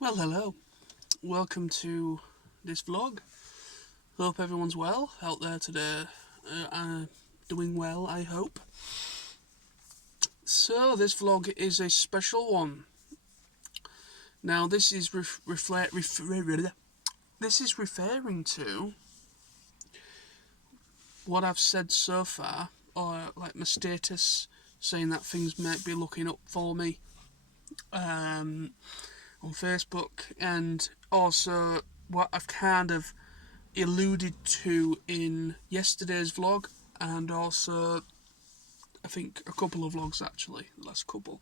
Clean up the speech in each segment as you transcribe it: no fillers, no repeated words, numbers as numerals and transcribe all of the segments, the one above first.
Well, hello. Welcome to this vlog. Hope everyone's well out there today. Doing well, I hope. So, this vlog is a special one. Now, this is this is referring to what I've said so far, or like my status saying that things might be looking up for me on Facebook, and also what I've kind of alluded to in yesterday's vlog, and also I think a couple of vlogs actually, the last couple.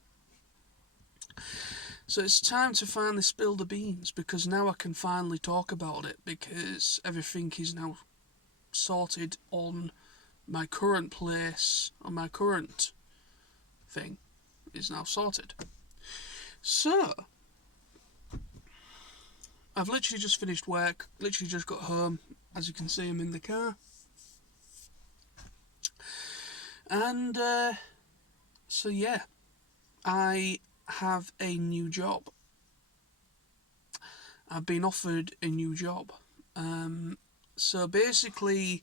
So it's time to finally spill the beans, because now I can finally talk about it, because everything is now sorted on my current place, on my current thing is now sorted. So I've literally just finished work, literally just got home. As you can see, I'm in the car. And so yeah, I have a new job. I've been offered a new job. So basically,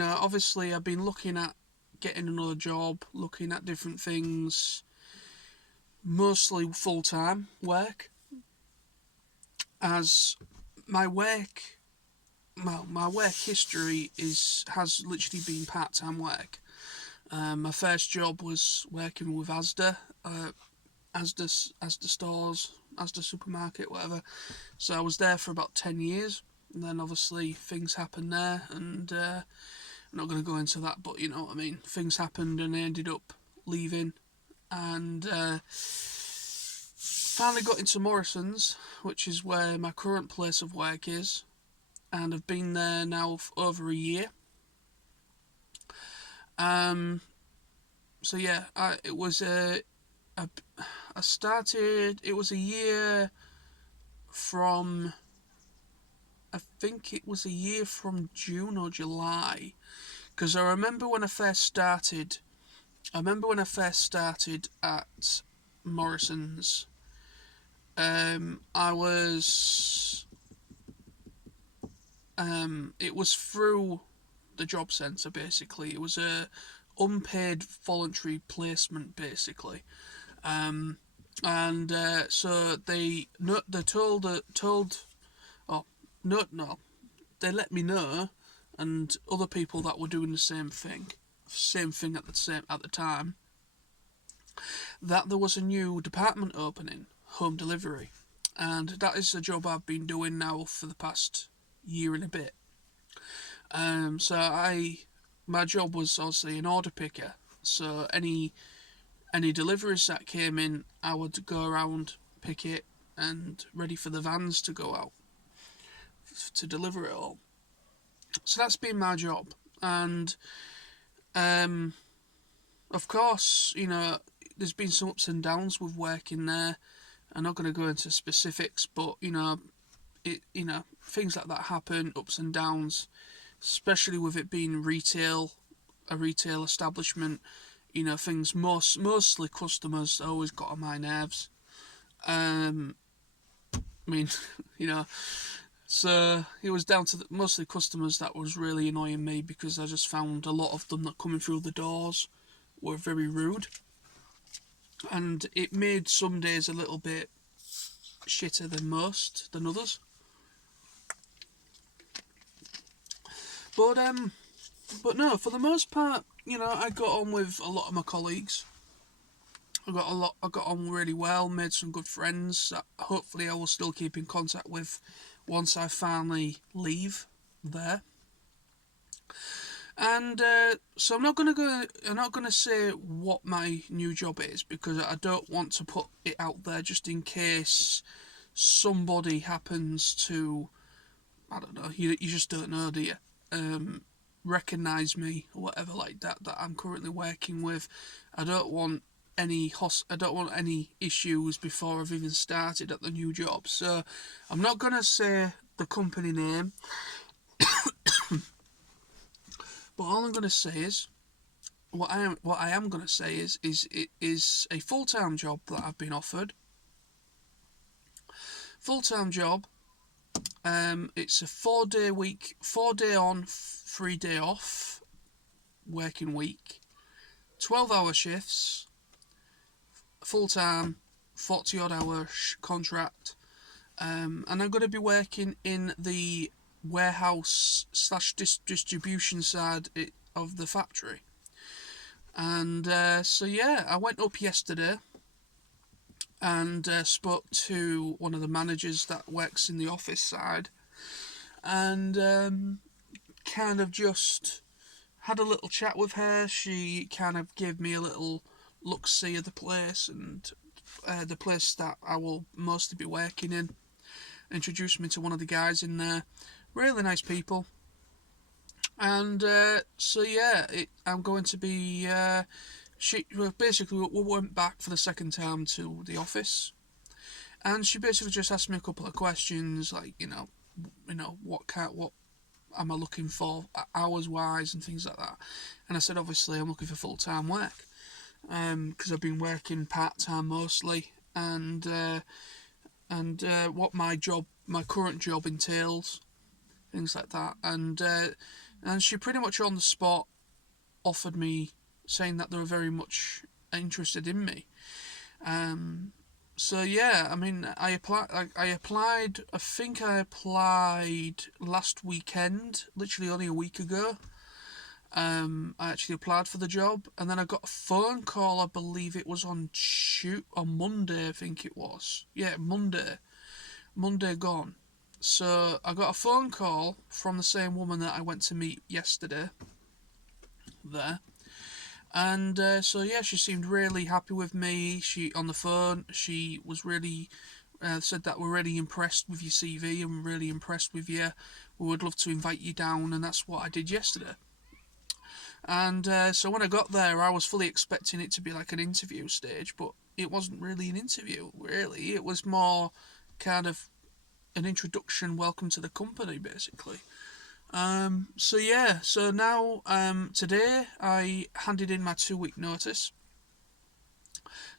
obviously I've been looking at getting another job, looking at different things, mostly full-time work, as my work, my work history has literally been part-time work. My first job was working with Asda, Asda stores, Asda supermarket, whatever. So I was there for about 10 years, and then obviously things happened there, and I'm not going to go into that, but you know what I mean. Things happened, and I ended up leaving, and finally got into Morrison's, which is where my current place of work is, and I've been there now for over a year. So yeah, it was I started. It was a year from. I think it was a year from June or July, because I remember when I first started. I remember when I first started at Morrison's. I was. It was through the job centre, basically. It was a unpaid voluntary placement, basically. And so they told oh no, they let me know, and other people that were doing the same thing at the time, that there was a new department opening, home delivery, and that is a job I've been doing now for the past year and a bit. So my job was obviously an order picker. So any deliveries that came in, I would go around, pick it, and ready for the vans to go out to deliver it all. So that's been my job, and um, of course, there's been some ups and downs with working there. I'm not going to go into specifics, but things like that happen, ups and downs, especially with it being a retail establishment. Things mostly customers always got on my nerves. I mean, you know, so it was down to mostly customers that was really annoying me, because I just found a lot of them that coming through the doors were very rude, and it made some days a little bit shitter than others. But no, for the most part, I got on with a lot of my colleagues. I got on really well, made some good friends that hopefully I will still keep in contact with once I finally leave there. And so I'm not gonna say what my new job is, because I don't want to put it out there just in case somebody happens to, I don't know, you just don't know, do you? Recognize me or whatever like that I'm currently working with. I don't want I don't want any issues before I've even started at the new job. So I'm not gonna say the company name, but all I'm gonna say is what I am gonna say is it is a full time job that I've been offered. Full-time job. It's a 4-day week, 4-day on, 3-day off working week. 12-hour shifts. Full-time, 40-odd hour contract. And I'm going to be working in the warehouse / distribution side of the factory. And so yeah, I went up yesterday and spoke to one of the managers that works in the office side, and kind of just had a little chat with her. She kind of gave me a little look-see of the place and the place that I will mostly be working in. Introduced me to one of the guys in there. Really nice people. And so yeah, I'm going to be. Basically we went back for the second time to the office, and she basically just asked me a couple of questions, like what am I looking for hours wise and things like that. And I said obviously I'm looking for full-time work, because I've been working part-time mostly, and what my current job entails, things like that. And she pretty much on the spot offered me, saying that they were very much interested in me. So yeah, I mean, I applied. I think I applied last weekend, literally only a week ago. I actually applied for the job, and then I got a phone call. I believe it was on Monday. I think it was. Yeah, Monday gone. So I got a phone call from the same woman that I went to meet yesterday there. And so yeah, she seemed really happy with me. She on the phone, she was really said that we're really impressed with your CV and really impressed with you. We would love to invite you down, and that's what I did yesterday. And so when I got there, I was fully expecting it to be like an interview stage, but it wasn't really an interview. Really, it was more kind of an introduction, welcome to the company, basically. So yeah, so now today I handed in my 2-week notice.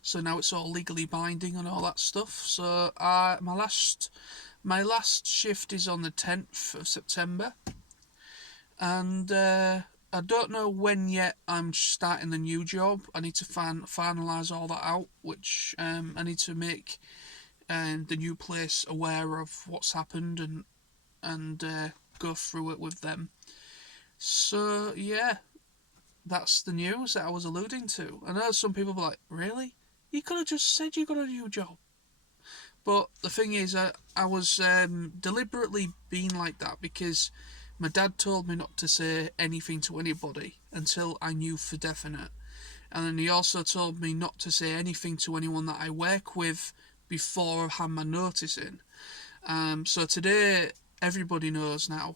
So now it's all legally binding and all that stuff. So my last shift is on the 10th of September, and I don't know when yet I'm starting the new job. I need to finalise all that out, which I need to make the new place aware of what's happened and go through it with them. So yeah, that's the news that I was alluding to. I know some people were like, really? You could have just said you got a new job. But the thing is, I was deliberately being like that because my dad told me not to say anything to anybody until I knew for definite. And then he also told me not to say anything to anyone that I work with before I had my notice in. So today, everybody knows now.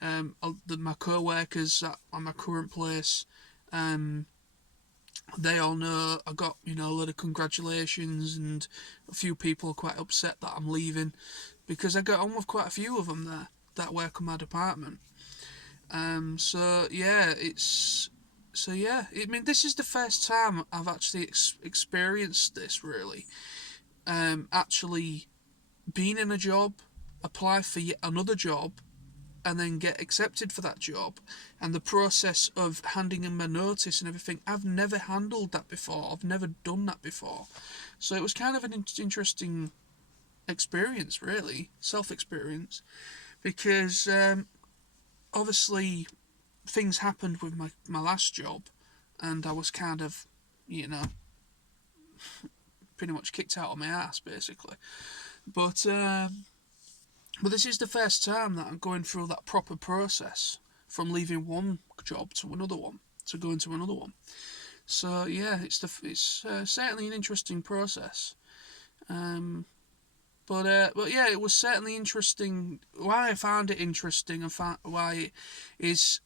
My co-workers at my current place, they all know. I got a lot of congratulations, and a few people are quite upset that I'm leaving because I got on with quite a few of them there that work on my department. So yeah, I mean, this is the first time I've actually experienced this really. Actually being in a job, apply for yet another job, and then get accepted for that job, and the process of handing in my notice and everything. I've never handled that before. I've never done that before. So it was kind of an interesting experience, really, self-experience, because obviously things happened with my last job, and I was kind of, pretty much kicked out of my ass, basically. But this is the first time that I'm going through that proper process from leaving one job to another one, to go into another one. So yeah, it's certainly an interesting process. But yeah, it was certainly interesting. Why I found it interesting and why it is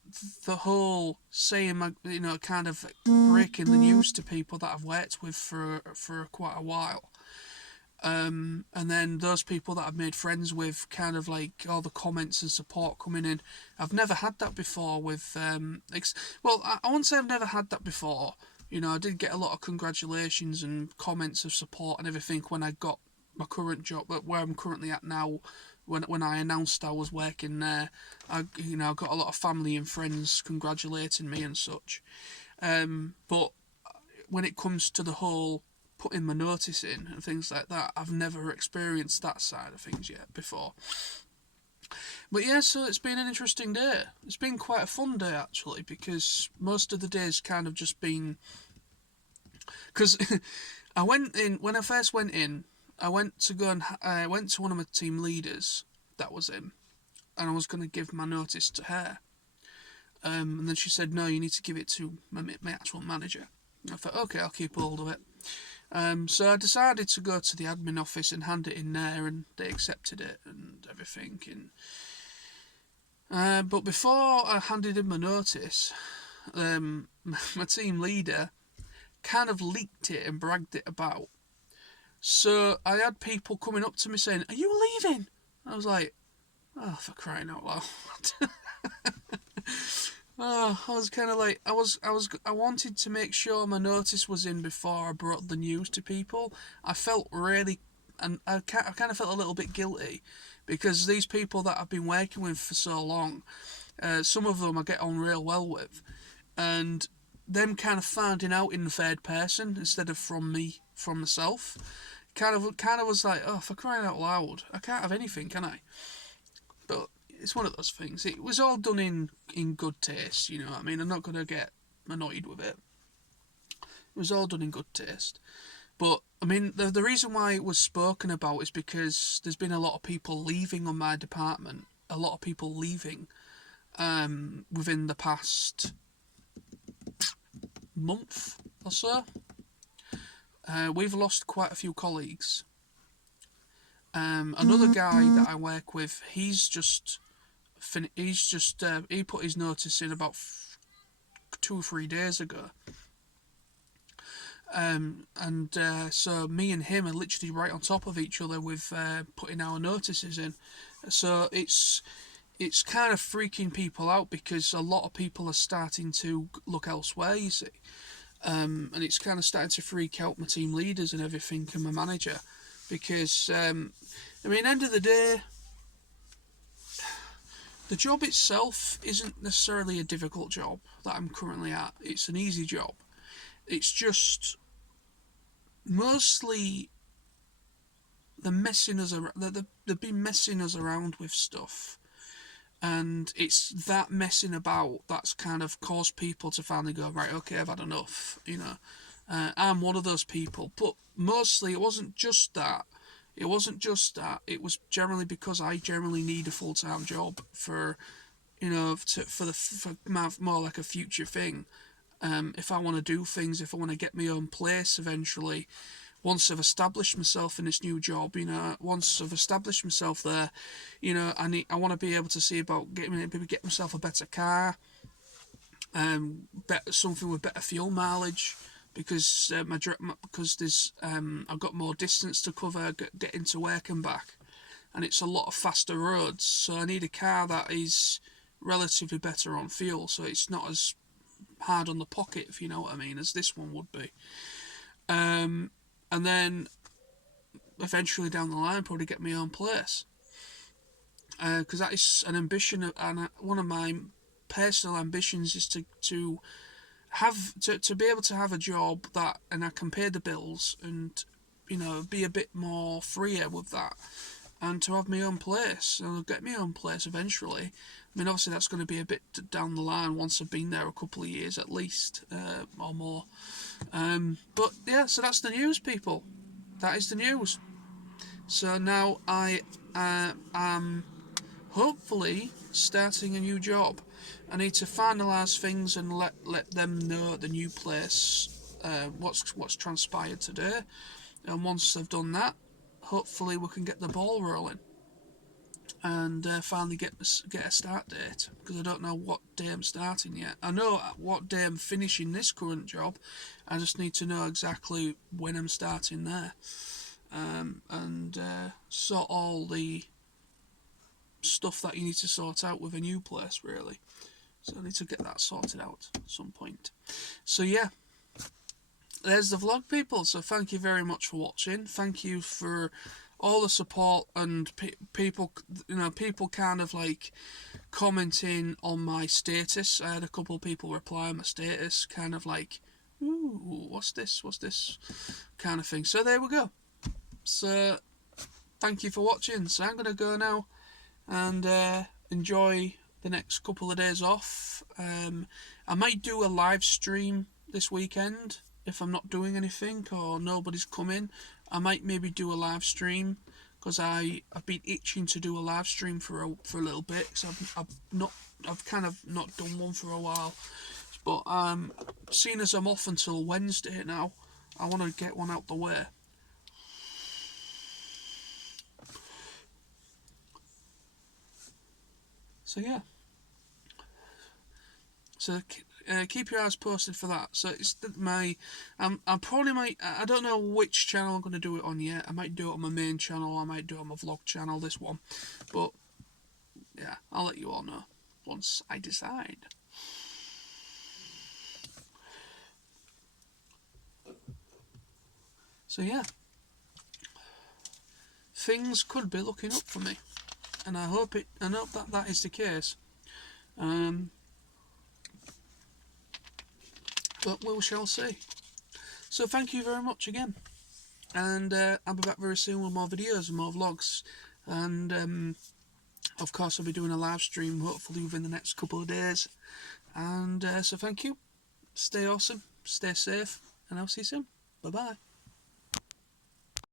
the whole saying, kind of breaking the news to people that I've worked with for quite a while. And then those people that I've made friends with, kind of like all the comments and support coming in. I've never had that before with, I won't say I've never had that before. I did get a lot of congratulations and comments of support and everything when I got my current job, where I'm currently at now. When I announced I was working there, I got a lot of family and friends congratulating me and such. But when it comes to the whole putting my notice in and things like that, I've never experienced that side of things yet before. But yeah, so it's been an interesting day. It's been quite a fun day actually, because most of the day's kind of just been, because I went in when I first went in. I went to one of my team leaders that was in, and I was going to give my notice to her. And then she said, "No, you need to give it to my actual manager." I thought, okay, I'll keep hold of it. So I decided to go to the admin office and hand it in there, and they accepted it and everything. But before I handed in my notice, my team leader kind of leaked it and bragged it about. So I had people coming up to me saying, "Are you leaving?" I was like, "Oh, for crying out loud!" Oh, I was kind of like, I wanted to make sure my notice was in before I brought the news to people. I felt really, and I kind of felt a little bit guilty, because these people that I've been working with for so long, some of them I get on real well with, and them kind of finding out in the third person instead of from myself, kind of was like, oh, for crying out loud, I can't have anything, can I? But it's one of those things. It was all done in good taste, you know what I mean? I'm not going to get annoyed with it. It was all done in good taste. But, I mean, the reason why it was spoken about is because there's been a lot of people leaving on my department. A lot of people leaving within the past month or so. We've lost quite a few colleagues. Another guy that I work with, he put his notice in about 2 or 3 days ago. So me and him are literally right on top of each other with putting our notices in. So it's kind of freaking people out, because a lot of people are starting to look elsewhere, you see. And it's kind of starting to freak out my team leaders and everything, and my manager, because I mean, end of the day, the job itself isn't necessarily a difficult job that I'm currently at. It's an easy job. It's just mostly they've been messing us around with stuff, and it's that messing about that's kind of caused people to finally go, right, okay, I've had enough, you know. I'm one of those people, but mostly it wasn't just that. It was generally because I generally need a full-time job for, you know, for more like a future thing. If I want to do things, if I want to get my own place eventually, once I've established myself in this new job, you know, once I've established myself there, you know, I want to be able to see about getting myself a better car, something with better fuel mileage, because because there's I've got more distance to cover getting to work and back, and it's a lot of faster roads, so I need a car that is relatively better on fuel, so it's not as hard on the pocket, if you know what I mean, as this one would be. And then eventually down the line, probably get my own place, because that is an ambition, and one of my personal ambitions is to be able to have a job that, and I can pay the bills, and you know, be a bit more freer with that, and to have my own place, and I'll get my own place eventually. I mean, obviously that's going to be a bit down the line once I've been there a couple of years at least, or more. But yeah, so that's the news, people. That is the news. So now I am hopefully starting a new job. I need to finalise things and let them know at the new place what's transpired today. And once I've done that, hopefully we can get the ball rolling and finally get a start date, because I don't know what day I'm starting yet. I know what day I'm finishing this current job. I just need to know exactly when I'm starting there, and sort all the stuff that you need to sort out with a new place, really. So I need to get that sorted out at some point. So yeah, there's the vlog, people. So thank you very much for watching. Thank you for all the support and people, people kind of like commenting on my status. I had a couple of people reply on my status, kind of like, "Ooh, what's this? What's this?" kind of thing. So there we go. So thank you for watching. So I'm gonna go now and enjoy the next couple of days off. I might do a live stream this weekend if I'm not doing anything or nobody's coming. I might maybe do a live stream because I've been itching to do a live stream for a little bit. So I've kind of not done one for a while. But seeing as I'm off until Wednesday now, I want to get one out the way. So yeah. So keep your eyes posted for that. So it's I probably might. I don't know which channel I'm going to do it on yet. I might do it on my main channel. I might do it on my vlog channel. This one, but yeah, I'll let you all know once I decide. So yeah, things could be looking up for me, and I hope that is the case. But we shall see. So thank you very much again, and I'll be back very soon with more videos and more vlogs, and of course I'll be doing a live stream hopefully within the next couple of days. And so thank you, stay awesome, stay safe, and I'll see you soon. Bye bye.